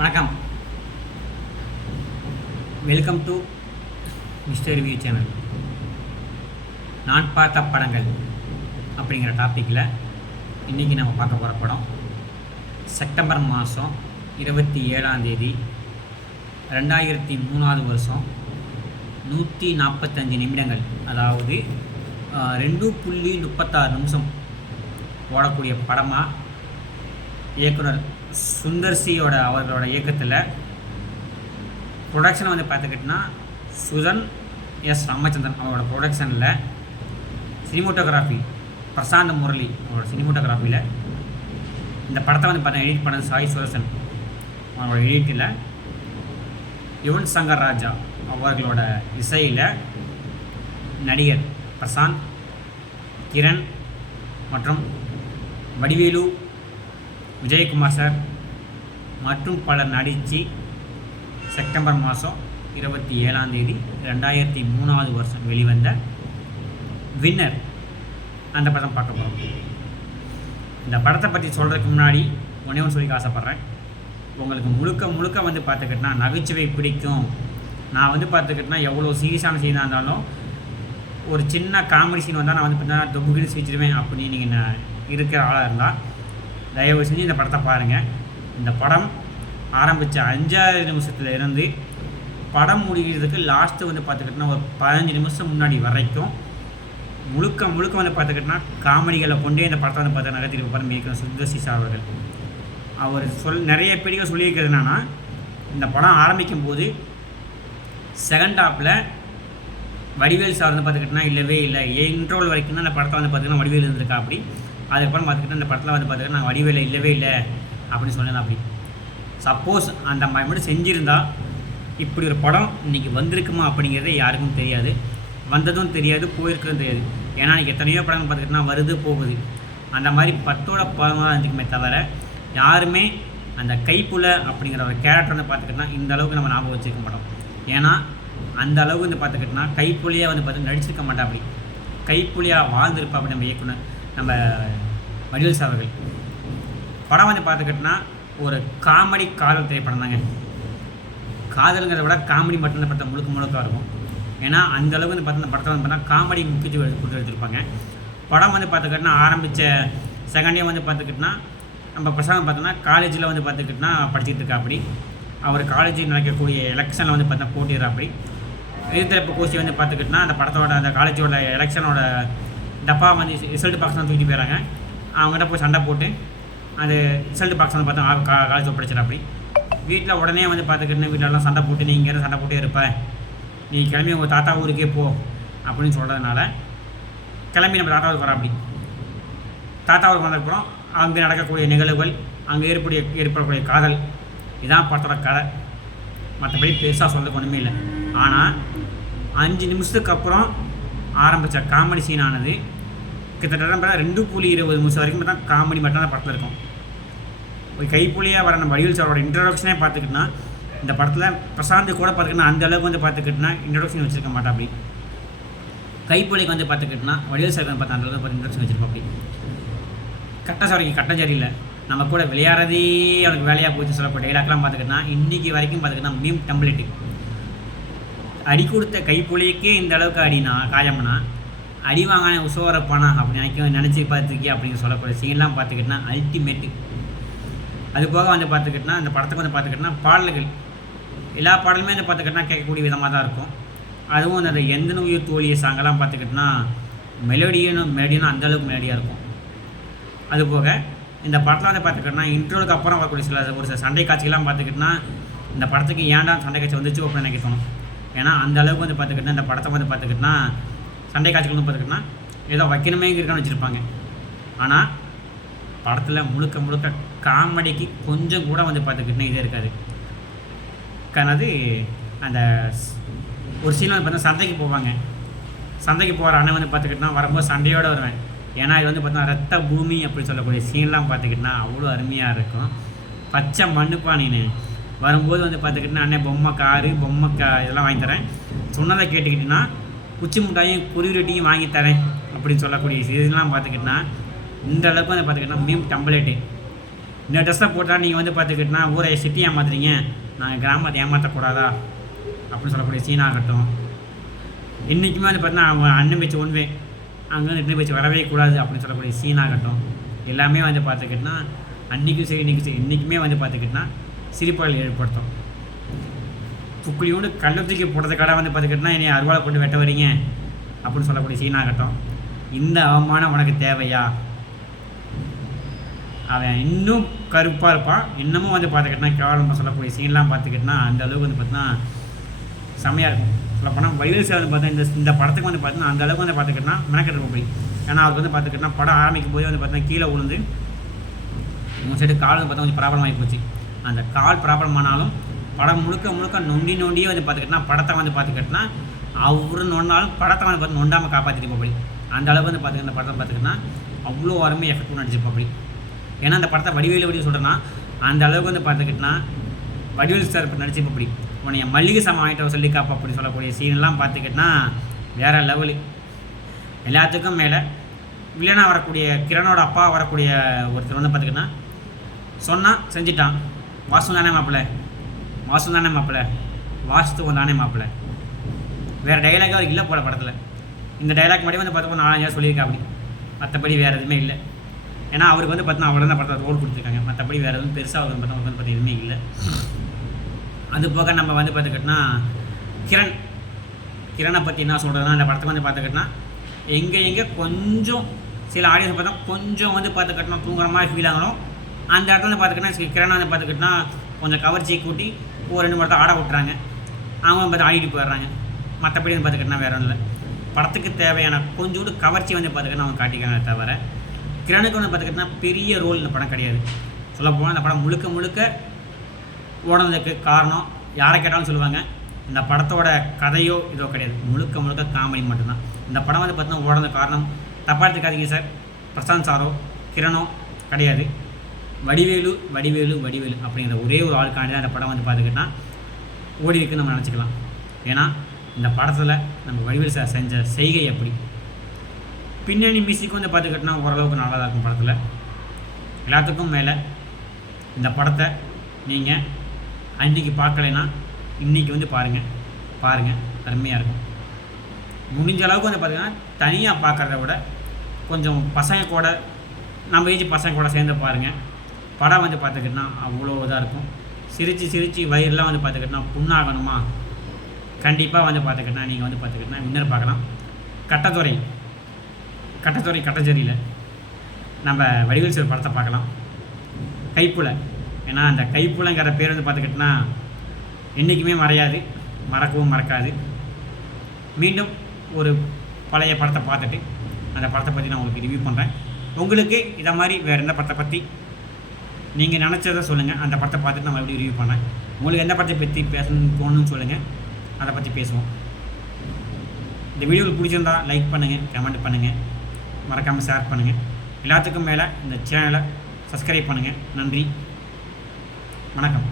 வணக்கம். Welcome to mister review channel. நான் பார்த்த படங்கள் அப்படிங்கிற டாப்பிக்கில் இன்றைக்கி நம்ம பார்க்க போகிற படம் செப்டம்பர் மாதம் 27ஆம் தேதி 2003 வருஷம் 145 நிமிடங்கள், அதாவது 2.36 நிமிஷம் ஓடக்கூடிய படமாக இயக்குனர் சுந்தர்சியோட அவர்களோட இயக்கத்தில் ப்ரொடக்ஷனை பார்த்துக்கிட்டிங்கன்னா சுதன் எஸ் ராமச்சந்திரன் அவரோட ப்ரொடக்ஷனில், சினிமோட்டோகிராஃபி பிரசாந்த் முரளி அவரோட சினிமோட்டோகிராஃபியில் இந்த படத்தை பார்த்தா எடிட் பண்ணது சாய் சுதர்சன் அவங்களோட எடிட்டில், யுவன் சங்கர் ராஜா அவர்களோட இசையில் நடிகர் பிரசாந்த், கிரண் மற்றும் வடிவேலு, விஜயகுமார் சார் மற்றும் பலர் நடித்து செப்டம்பர் மாதம் 27ஆம் தேதி 2003 வருஷம் வெளிவந்த வின்னர் அந்த படம் பார்க்க போகிறோம். இந்த படத்தை பற்றி சொல்கிறதுக்கு முன்னாடி ஒன்றே ஒன்று சொல்லி ஆசைப்பட்றேன். உங்களுக்கு முழுக்க பார்த்துக்கிட்டனா நகைச்சுவை பிடிக்கும். நான் பார்த்துக்கிட்டனா எவ்வளோ சீரியஸான சீனாக இருந்தாலும் ஒரு சின்ன காமெடி சீன் வந்தால் நான் பார்த்தீங்கன்னா தொகுகின்னு சிரிச்சிடுவேன் அப்படின்னு நீங்கள் நான் இருக்கிற ஆளாக இருந்தால் தயவு செஞ்சு இந்த படத்தை பாருங்கள். இந்த படம் ஆரம்பித்த 5 நிமிஷத்தில் இருந்து படம் முடிகிறதுக்கு லாஸ்ட்டு பார்த்துக்கிட்டோன்னா ஒரு 15 நிமிஷம் முன்னாடி வரைக்கும் முழுக்க பார்த்துக்கிட்டோன்னா காமெடிகளை கொண்டே இந்த படத்தை பார்த்தா நகர்த்திட்டு படம் இருக்கிற சுந்தர்சி சார் அவர்கள். அவர் நிறைய பேடிகள் சொல்லியிருக்கிறது என்னன்னா, இந்த படம் ஆரம்பிக்கும் போது செகண்ட் ஹாப்பில் வடிவேல் சார் பார்த்துக்கிட்டோன்னா இல்லவே இல்லை, இன்ட்ரோல் வரைக்கும் தான் இந்த படத்தை பார்த்திங்கன்னா வடிவேல் இருந்திருக்கா. அப்படி அதுக்கப்புறம் பார்த்துக்கிட்டா இந்த படத்தில் பார்த்துக்கிட்டா நான் வடிவேல இல்லவே இல்லை அப்படின்னு சொன்னேன். அப்படி சப்போஸ் அந்த மாதிரி மட்டும் செஞ்சுருந்தால் இப்படி ஒரு படம் இன்றைக்கி வந்திருக்குமா அப்படிங்கிறது யாருக்கும் தெரியாது, வந்ததும் தெரியாது, போயிருக்கிறதும் தெரியாது. ஏன்னா இன்றைக்கி எத்தனையோ படம் பார்த்துக்கிட்டா வருது போகுது, அந்த மாதிரி 10ஓட 11 இருந்துக்குமே தவிர யாருமே அந்த கைப்புல அப்படிங்கிற ஒரு கேரக்டர் பார்த்துக்கிட்டா இந்த அளவுக்கு நம்ம ஞாபகம் வச்சுருக்க மாட்டோம். ஏன்னா அந்த அளவுக்கு பார்த்துக்கிட்டோன்னா கைப்புலியாக பார்த்து நடிச்சிருக்க மாட்டா. அப்படி கைப்புலியாக வாழ்ந்திருப்பா அப்படி நம்ம இயக்குனர் நம்ம வடிவேல் சார் அவர்கள். படம் பார்த்துக்கிட்டோன்னா ஒரு காமெடி காதல் திரைப்படம் தாங்க. காதலுங்கிறத விட காமெடி மட்டும் இந்த படத்தை முழுக்க இருக்கும். ஏன்னா அந்தளவுக்கு பார்த்து இந்த படத்தை பார்த்தா காமெடி முக்கியத்துவம் கொடுத்து எடுத்துருப்பாங்க. படம் பார்த்துக்கிட்டோன்னா ஆரம்பித்த செகண்டே பார்த்துக்கிட்டோன்னா நம்ம பிரசாதம் பார்த்தோன்னா காலேஜில் பார்த்துக்கிட்டோன்னா படிச்சுட்டு இருக்கா. அப்படி அவர் காலேஜில் நடக்கக்கூடிய எலெக்ஷனில் பார்த்தா போட்டிடுறா. அப்படி எதிர்த்தரப்பு கோஷ்டி பார்த்துக்கிட்டோன்னா அந்த படத்தோட அந்த காலேஜோட எலெக்ஷனோட டப்பா ரிசல்ட் பாக்ஸ் தான் தூக்கிட்டு போயிடறாங்க. அவங்ககிட்ட போய் சண்டை போட்டு அது ரிசல்ட் பாக்ஸ் பார்த்தா காலேஜ் ஒப்படைச்சிடா. அப்படி வீட்டில் உடனே பார்த்துக்கிட்டு வீட்டிலலாம் சண்டை போட்டு நீ இங்கே சண்டை போட்டே இருப்ப, நீ கிளம்பி உங்கள் தாத்தா ஊருக்கே போ அப்படின்னு சொல்கிறதுனால கிளம்பி நம்ம தாத்தா ஊருக்கு வரா. அப்படி தாத்தா ஊருக்கு வந்ததுக்கப்புறம் அங்கே நடக்கக்கூடிய நிகழ்வுகள், அங்கே ஏற்படக்கூடிய காதல், இதான் படத்தோட கதை. மற்றபடி பெருசாக சொல்கிறதுக்கு ஒன்றுமே இல்லை. ஆனால் 5 நிமிஷத்துக்கு அப்புறம் ஆரம்பித்த காமெடி சீனானது கிட்டத்தட்ட 2.20 நிமிஷம் வரைக்கும் பார்த்தா காமெடி மட்டும் தான் படத்தில் இருக்கும். ஒரு கைப்புலியாக வர நம்ம வடிவேல் சாரோட இன்ட்ரடக்ஷனே பார்த்துக்கிட்டோன்னா இந்த படத்தில் பிரசாந்த் கூட பார்த்துக்கிட்டா அந்த அளவுக்கு பார்த்துக்கிட்டோன்னா இன்ட்ரடக்ஷன் வச்சுருக்க மாட்டா. அப்படி கைப்புலிக்கு பார்த்துக்கிட்டோன்னா வடிவேல் சார் பார்த்தா அந்த அளவுக்கு இன்ட்ரடக்ஷன் வச்சுருப்போம். அப்படி கட்டம் சரியில்லை, நம்ம கூட விளையாடுறதே அவனுக்கு வேலையாக போச்சு சொல்லப்போ டைலாக்லாம் பார்த்துக்கிட்டோன்னா இன்றைக்கி வரைக்கும் பார்த்துக்கிட்டோன்னா மீம் டெம்ப்ளேட்டு. அடி கொடுத்த கைப்புலிக்கே இந்த அளவுக்கு அடினா காயம்னா அடி வாங்கின உசோரப்பானா அப்படி நினச்சி பார்த்துருக்கியா அப்படின்னு சொல்லக்கூடிய சீன்லாம் பார்த்துக்கிட்டோன்னா அல்டிமேட்டு. அது போக பார்த்துக்கிட்டோன்னா அந்த படத்துக்கு பார்த்துக்கிட்டோன்னா பாடல்கள் எல்லா பாடலுமே பார்த்துக்கிட்டோன்னா கேட்கக்கூடிய விதமாக தான் இருக்கும். அதுவும் அந்த எந்த உயிர் தோழிய சாங்கெல்லாம் பார்த்துக்கிட்டோன்னா மெலடியும் அந்தளவுக்கு மெலடியாக இருக்கும். அதுபோக இந்த படத்தில் பார்த்துக்கிட்டோன்னா இன்ட்ரோலுக்கு அப்புறம் வரக்கூடிய ஒரு சில சண்டை காட்சிகள்லாம் பார்த்துக்கிட்டோன்னா இந்த படத்துக்கு ஏன்டா சண்டை காட்சி வந்துச்சு அப்படின்னு நினைக்க தோணும். ஏன்னா அந்த அளவுக்கு பார்த்துக்கிட்டோன்னா இந்த படத்தை பார்த்துக்கிட்டோன்னா சண்டை காட்சிகள் பார்த்துக்கிட்டோன்னா ஏதோ வைக்கணுமே இருக்கான்னு வச்சுருப்பாங்க. ஆனால் படத்தில் முழுக்க காமெடிக்கு கொஞ்சம் கூட பார்த்துக்கிட்டோன்னா இதே இருக்காது. அது அந்த ஒரு சீன் பார்த்தா சந்தைக்கு போவாங்க. சந்தைக்கு போகிற அண்ணன் பார்த்துக்கிட்டோன்னா வரும்போது சண்டையோடு வருவேன். ஏன்னா இது பார்த்தா ரத்த பூமி அப்படின்னு சொல்லக்கூடிய சீன்லாம் பார்த்துக்கிட்டோன்னா அவ்வளோ அருமையாக இருக்கும். பச்சை மண்ணுப்பானின்னு வரும்போது பார்த்துக்கிட்டோன்னா அண்ணன் பொம்மை இதெல்லாம் வாங்கி தரேன், சொன்னதை கேட்டுக்கிட்டீங்கன்னா குச்சி முட்டாயும் குருவிரட்டியும் வாங்கி தரேன் அப்படின்னு சொல்லக்கூடிய இதெல்லாம் பார்த்துக்கிட்டோன்னா இந்த அளவுக்கு பார்த்துக்கிட்டோன்னா மீம் டெம்ப்ளேட்டு இந்த ட்ரெஸ்ஸை போட்டால் நீங்கள் வந்து பார்த்துக்கிட்டனா ஊரை சிட்டி ஏமாத்துறீங்க, நாங்கள் கிராமத்தை ஏமாற்றக்கூடாதா அப்படின்னு சொல்லக்கூடிய சீன் ஆகட்டும். இன்றைக்குமே வந்து பார்த்தீங்கன்னா அவன் அண்ணன் பேச்சு ஒன்வே அங்கே வந்து இட்னி பேச்சு வரவே கூடாது அப்படின்னு சொல்லக்கூடிய சீன் ஆகட்டும். எல்லாமே வந்து பார்த்துக்கிட்டனா அன்றைக்கும் சரி இன்றைக்கும் சரி இன்றைக்குமே வந்து பார்த்துக்கிட்டனா சிரிப்புகள் ஏற்படுத்தும். துக்குழியோடு கள்ளத்துக்கு போடுறதுக்காக வந்து பார்த்துக்கிட்டனா என்னை அருவாளை கொண்டு வெட்ட வரீங்க அப்படின்னு சொல்லக்கூடிய சீன் ஆகட்டும். இந்த அவமானம் உனக்கு தேவையா? அவன் இன்னும் கருப்பாக இருப்பான், இன்னமும் வந்து பார்த்துக்கிட்டனா கேவலமாக சொல்லக்கூடிய சீன்லாம் பார்த்துக்கிட்டனா அந்த அளவுக்கு வந்து பார்த்தீங்கன்னா செம்மையாக இருக்கும். சொல்லப்போனால் வடிவேல் சார் வந்து பார்த்தா இந்த படத்துக்கு வந்து பார்த்தீங்கன்னா அந்த அளவுக்கு வந்து பார்த்துக்கிட்டனா மெனக்கெட்டு போய். ஏன்னா அவருக்கு வந்து பார்த்துக்கிட்டனா படம் ஆரம்பிக்கும் போதே வந்து பார்த்தீங்கன்னா கீழே விழுந்து உங்கள் சைடு கால் வந்து பார்த்தா கொஞ்சம் ப்ராப்ளம் ஆகி போச்சு. அந்த கால் ப்ராப்ளம் ஆனாலும் படம் முழுக்க நொண்டியே வந்து பார்த்துக்கிட்டனா படத்தை வந்து பார்த்துக்கிட்டனா அவரு நொண்டாலும் படத்தை வந்து பார்த்து நொண்டாமல் காப்பாற்றிட்டு போய். அந்த அளவுக்கு வந்து பார்த்துக்கிட்ட படத்தை பார்த்துக்கிட்டனா அவ்வளோ அருமை எஃபெக்ட் நடிச்சிருப்போம். ஏன்னா அந்த படத்தை வடிவேல் சொல்கிறேன்னா அந்த அளவுக்கு வந்து பார்த்துக்கிட்டனா வடிவேல் சார் இப்போ நடிச்சிருப்போம். உன்னை மல்லிகை சாமான் வாங்கிட்டு சொல்லி காப்பா அப்படி சொல்லக்கூடிய சீன்லாம் பார்த்துக்கிட்டனா வேறு லெவலு. எல்லாத்துக்கும் மேலே வில்லனாக வரக்கூடிய கிரணோட அப்பா வரக்கூடிய ஒருத்தர் வந்து பார்த்துக்கிட்டனா சொன்னால் செஞ்சிட்டான். வாசு தானே மாப்பிள்ளை, வாஸ்துவம் தானே மாப்பிள்ளை. வேறு டைலாக் அவருக்கு இல்லை போல படத்தில். இந்த டைலாக் மட்டும் வந்து பார்த்தப்போ 4-5 சொல்லியிருக்கா. அப்படி மற்றபடி வேறு எதுவுமே இல்லை. ஏன்னா அவருக்கு வந்து பார்த்தீங்கன்னா அவ்வளோ தான் படத்தில் ரோல் கொடுத்துருக்காங்க. மற்றபடி வேறு எதுவும் பெருசாக அவருக்கு பார்த்தா எதுவுமே இல்லை. அது போக நம்ம வந்து பார்த்துக்கிட்டோன்னா கிரணை பற்றி என்ன சொல்கிறதுனா இந்த படத்தை வந்து பார்த்துக்கிட்டோன்னா எங்கே கொஞ்சம் சில ஆடியன்ஸ் பார்த்தா கொஞ்சம் வந்து பார்த்துக்கிட்டோன்னா தூங்குற மாதிரி ஃபீல் ஆகணும். அந்த இடத்துல வந்து பார்த்துக்கிட்டோன்னா கிரணை வந்து பார்த்துக்கிட்டோன்னா கொஞ்சம் கவர்ச்சி கூட்டி ஒரு 2 மணி ஆட விட்டுறாங்க. அவங்க பார்த்து ஆடிட்டு போயிடுறாங்க. மற்றபடி வந்து பார்த்துக்கிட்டோன்னா வேறு இல்லை. படத்துக்கு தேவையான கொஞ்சோண்டு கவர்ச்சி வந்து பார்த்துக்கிட்டோன்னா அவங்க காட்டிக்காங்க. தவிர கிரணுக்கு வந்து பார்த்துக்கிட்டோன்னா பெரிய ரோல் இந்த படம் கிடையாது. சொல்லப்போனால் இந்த படம் முழுக்க ஓடுனதுக்கு காரணம் யாரை கேட்டாலும் சொல்லுவாங்க இந்த படத்தோட கதையோ இதோ கிடையாது, முழுக்க காமெடி மட்டும்தான். இந்த படம் வந்து பார்த்தீங்கன்னா ஓடுனது காரணம் தப்பாக எடுத்துக்காதீங்க சார், பிரசாந்த் சாரோ கிரணோ கிடையாது. வடிவேலு அப்படிங்கிற ஒரே ஒரு ஆளுக்காண்டி தான் இந்த படம் வந்து பார்த்துக்கிட்டா ஓடி இருக்குன்னு நம்ம நினச்சிக்கலாம். ஏன்னா இந்த படத்தில் நம்ம வடிவேலு சார் செஞ்ச செய்கை எப்படி பின்னணி மியூசிக் வந்து பார்த்துக்கிட்டோன்னா ஓரளவுக்கு நல்லா தான் இருக்கும் படத்தில். எல்லாத்துக்கும் மேலே இந்த படத்தை நீங்கள் அன்றைக்கி பார்க்கலைன்னா இன்றைக்கி வந்து பாருங்கள் அருமையாக இருக்கும். முடிஞ்ச அளவுக்கு வந்து பார்த்திங்கன்னா தனியாக பார்க்குறத விட கொஞ்சம் பசங்க கூட நம்ம ஏஜ் பசங்க கூட சேர்ந்து பாருங்கள். படம் வந்து பார்த்துக்கிட்டோன்னா அவ்வளோ இதாக இருக்கும். சிரித்து வயிறுலாம் வந்து பார்த்துக்கிட்டோன்னா புண்ணாகணுமா கண்டிப்பாக வந்து பார்த்துக்கிட்டோன்னா நீங்கள் வந்து பார்த்துக்கிட்டோன்னா வின்னர் பார்க்கலாம். கட்டச்சேரியில் நம்ம வடிவேல் சார் படத்தை பார்க்கலாம். கைப்புல, ஏன்னா அந்த கைப்புலங்கிற பேர் வந்து பார்த்துக்கிட்டோன்னா என்றைக்குமே மறக்கவும் மறக்காது. மீண்டும் ஒரு பழைய படத்தை பார்த்துட்டு அந்த படத்தை பற்றி நான் உங்களுக்கு ரிவ்யூ பண்ணுறேன். உங்களுக்கு இதை மாதிரி வேறு எந்த படத்தை பற்றி நீங்கள் நினச்சதை சொல்லுங்கள். அந்த படத்தை பார்த்துட்டு நான் எப்படி ரிவ்யூ பண்ணேன். உங்களுக்கு எந்த படத்தை பற்றி பேசணும்னு தோணுன்னு சொல்லுங்கள், அதை பற்றி பேசுவோம். இந்த வீடியோவில் பிடிச்சிருந்தா லைக் பண்ணுங்கள், கமெண்ட் பண்ணுங்கள், மறக்காமல் ஷேர் பண்ணுங்கள். எல்லாத்துக்கும் மேலே இந்த சேனலை சப்ஸ்கிரைப் பண்ணுங்கள். நன்றி, வணக்கம்.